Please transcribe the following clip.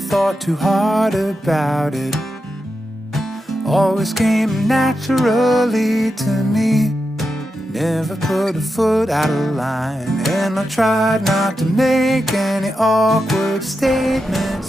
thought too hard about it. Always came naturally to me. Never put a foot out of line, and I tried not to make any awkward statement.